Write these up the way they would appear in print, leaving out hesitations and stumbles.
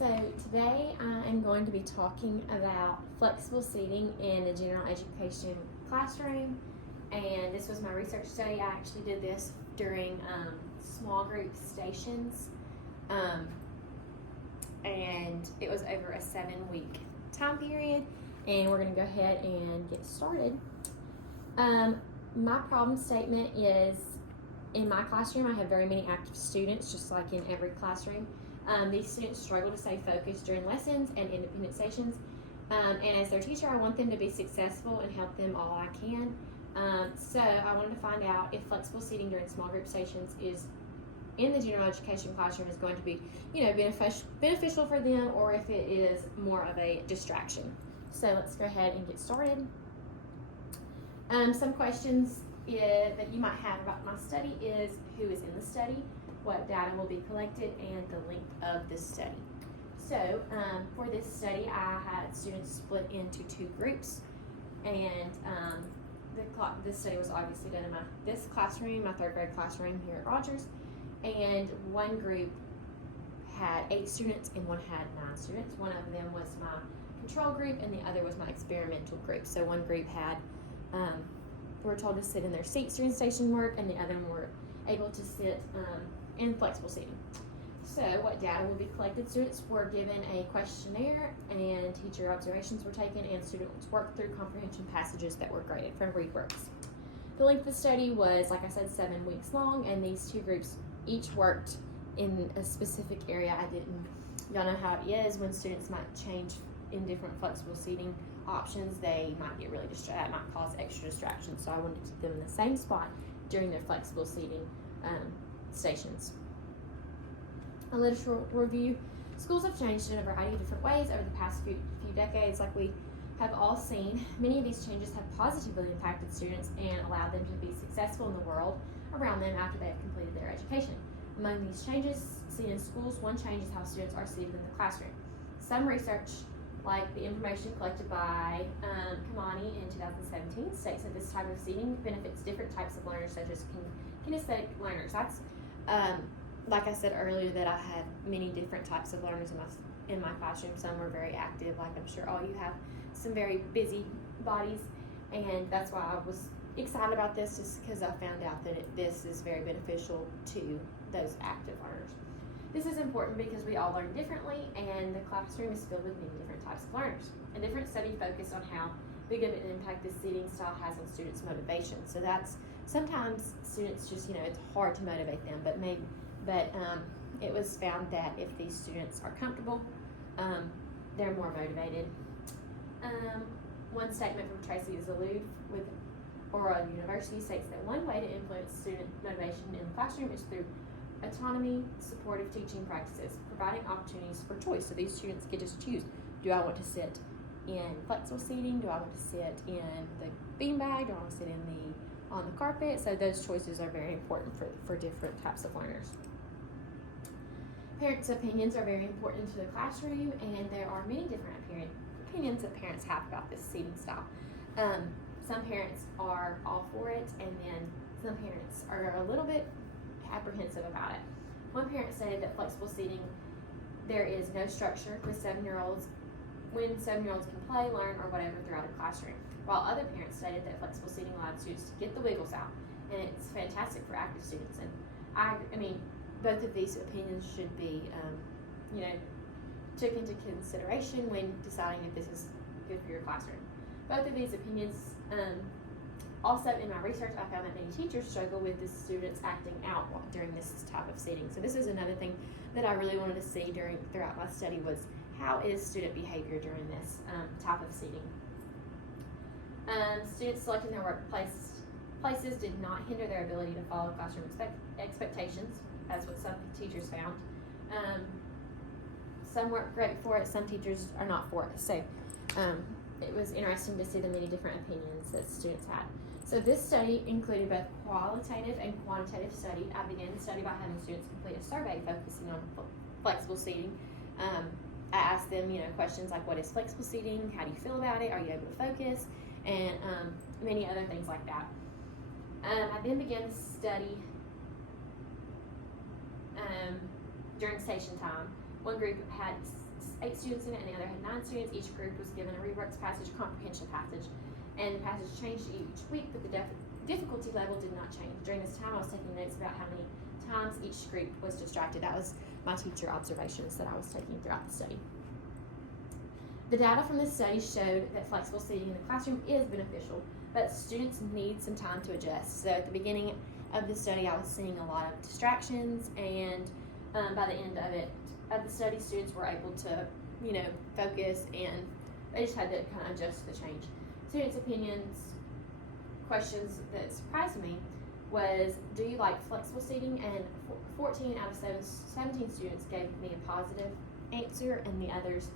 So today I am going to be talking about flexible seating in the general education classroom, and this was my research study. I actually did this during small group stations, and it was over a 7-week time period, and we're going to go ahead and get started. My problem statement is, in my classroom I have very many active students, just like in every classroom. These students struggle to stay focused during lessons and independent stations, and as their teacher I want them to be successful and help them all I can. So I wanted to find out if flexible seating during small group stations is in the general education classroom is going to be, beneficial for them, or if it is more of a distraction. So let's go ahead and get started. Some questions that you might have about my study is who is in the study, what data will be collected, and the length of this study. So for this study I had students split into 2 groups, and this study was obviously done in this classroom, my 3rd grade classroom here at Rogers, and one group had 8 students and one had 9 students. One of them was my control group and the other was my experimental group. So one group had were told to sit in their seats during station work, and the other were able to sit in flexible seating. So what data will be collected? Students were given a questionnaire and teacher observations were taken, and students worked through comprehension passages that were graded from ReadWorks. The length of the study was, like I said, 7 weeks long, and these 2 groups each worked in a specific area. Y'all know how it is when students might change in different flexible seating options, they might get really distracted, might cause extra distractions. So I wanted to keep them in the same spot during their flexible seating stations. A literature review. Schools have changed in a variety of different ways over the past few decades, like we have all seen. Many of these changes have positively impacted students and allowed them to be successful in the world around them after they have completed their education. Among these changes seen in schools, one change is how students are seated in the classroom. Some research, like the information collected by Kamani in 2017, states that this type of seating benefits different types of learners, such as kinesthetic learners. That's like I said earlier, that I had many different types of learners in my classroom. Some were very active, like I'm sure all you have some very busy bodies, and that's why I was excited about this, just because I found out that this is very beneficial to those active learners. This is important because we all learn differently, and the classroom is filled with many different types of learners. A different study focused on how big of an impact this seating style has on students' motivation. So that's sometimes students just, it's hard to motivate them, but it was found that if these students are comfortable, they're more motivated. One statement from Tracy Zalud with Oral University states that one way to influence student motivation in the classroom is through autonomy, supportive teaching practices, providing opportunities for choice. So these students get to choose, do I want to sit in flexible seating? Do I want to sit in the beanbag? Do I want to sit on the carpet? So those choices are very important for different types of learners. Parents' opinions are very important to the classroom, and there are many different opinions that parents have about this seating style. Some parents are all for it, and then some parents are a little bit apprehensive about it. One parent stated that flexible seating, there is no structure with 7-year-olds, when 7-year-olds can play, learn, or whatever throughout a classroom, while other parents stated that flexible seating allowed students to get the wiggles out, and it's fantastic for active students. And I mean, both of these opinions should be, took into consideration when deciding if this is good for your classroom. Both of these opinions. Also, in my research, I found that many teachers struggle with the students acting out during this type of seating. So this is another thing that I really wanted to see throughout my study, was how is student behavior during this type of seating. Students selecting their places did not hinder their ability to follow classroom expectations. That's what some teachers found. Some weren't great for it, some teachers are not for it. So it was interesting to see the many different opinions that students had. So this study included both qualitative and quantitative study. I began the study by having students complete a survey focusing on flexible seating. I asked them, questions like, what is flexible seating? How do you feel about it? Are you able to focus? And many other things like that. I then began the study during station time. One group had 8 students in it, and the other had 9 students. Each group was given a reworks passage, comprehension passage, and the passage changed each week, but the difficulty level did not change. During this time, I was taking notes about how many times each group was distracted. That was my teacher observations that I was taking throughout the study. The data from this study showed that flexible seating in the classroom is beneficial, but students need some time to adjust. So at the beginning of the study, I was seeing a lot of distractions, and by the end of the study, students were able to, focus, and they just had to kind of adjust to the change. Students' opinions, questions that surprised me was, do you like flexible seating? And 14 out of 17 students gave me a positive answer, and the others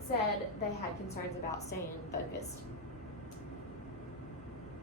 said they had concerns about staying focused.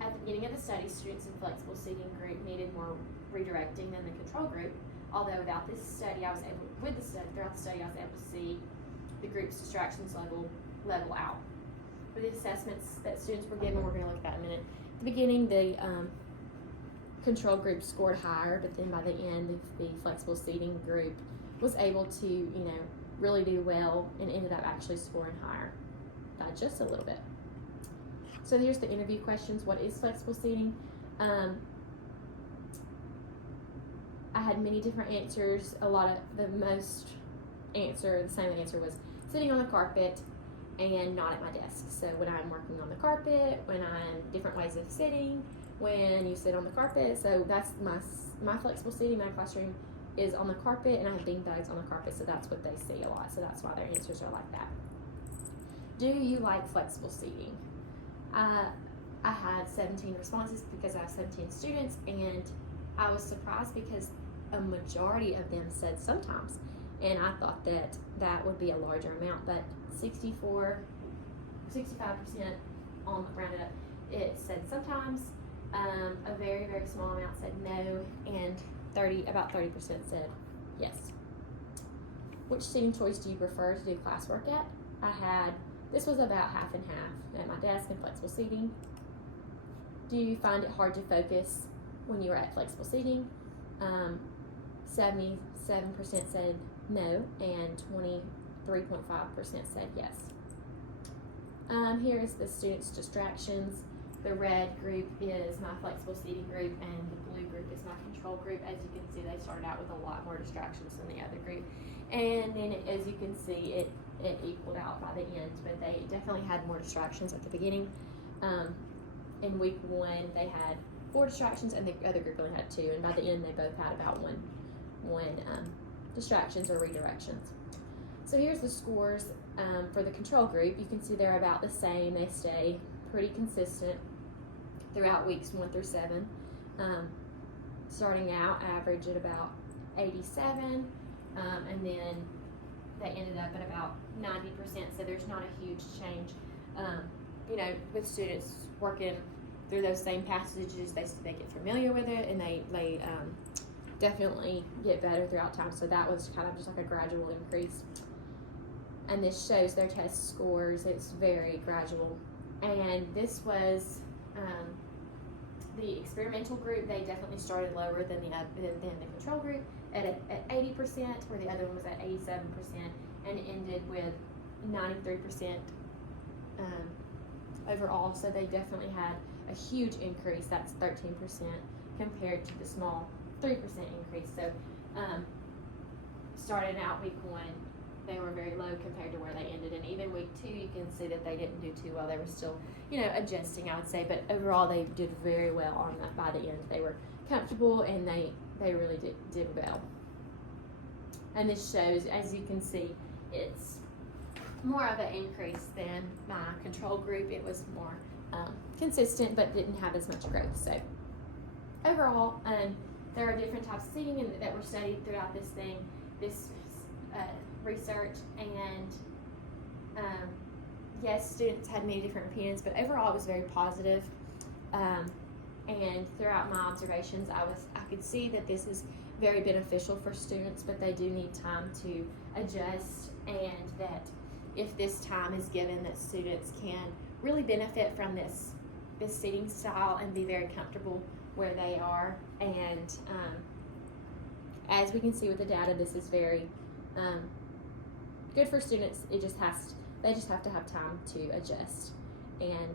At the beginning of the study, students in flexible seating group needed more redirecting than the control group. Although without this study, throughout the study, I was able to see the group's distractions level out. For the assessments that students were given, we're going to look at that in a minute. At the beginning, the control group scored higher, but then by the end, the flexible seating group was able to, really do well and ended up actually scoring higher by just a little bit. So here's the interview questions. What is flexible seating? I had many different answers. The same answer was sitting on the carpet and not at my desk. So when I'm working on the carpet, when I'm different ways of sitting, when you sit on the carpet. So that's my flexible seating. My classroom is on the carpet, and I have bean bags on the carpet, so that's what they see a lot. So that's why their answers are like that. Do you like flexible seating? I had 17 responses because I have 17 students, and I was surprised because a majority of them said sometimes, and I thought that would be a larger amount, but 65% on the rounded up, it said sometimes. A very, very small amount said no, and about 30% said yes. Which seating choice do you prefer to do classwork at? This was about half and half at my desk and flexible seating. Do you find it hard to focus when you are at flexible seating? 77% said no, and 23.5% said yes. Here is the students' distractions. The red group is my flexible seating group, and the blue group is my control group. As you can see, they started out with a lot more distractions than the other group. And then, as you can see, it equaled out by the end, but they definitely had more distractions at the beginning. In week 1, they had 4 distractions, and the other group only had 2. And by the end, they both had about one distractions or redirections. So here's the scores for the control group. You can see they're about the same. They stay pretty consistent throughout weeks 1 through 7. Starting out, average at about 87, and then they ended up at about 90%. So there's not a huge change. With students working through those same passages, they get familiar with it, and they definitely get better throughout time. So that was kind of just like a gradual increase. And this shows their test scores. It's very gradual. And this was the experimental group. They definitely started lower than the control group at 80%, where the other one was at 87%, and ended with 93% overall. So they definitely had a huge increase. That's 13% compared to the small 3% increase. So starting out week 1, they were very low compared to where they ended, and even week 2, you can see that they didn't do too well. They were still, adjusting, I would say, but overall they did very well on that. By the end, they were comfortable, and they really did well. And this shows, as you can see, it's more of an increase than my control group. It was more consistent, but didn't have as much growth. So overall, there are different types of seating that were studied throughout this research, and yes, students had many different opinions, but overall it was very positive. And throughout my observations, I could see that this is very beneficial for students, but they do need time to adjust, and that if this time is given, that students can really benefit from this seating style and be very comfortable where they are. And as we can see with the data, this is very good for students. They just have to have time to adjust. And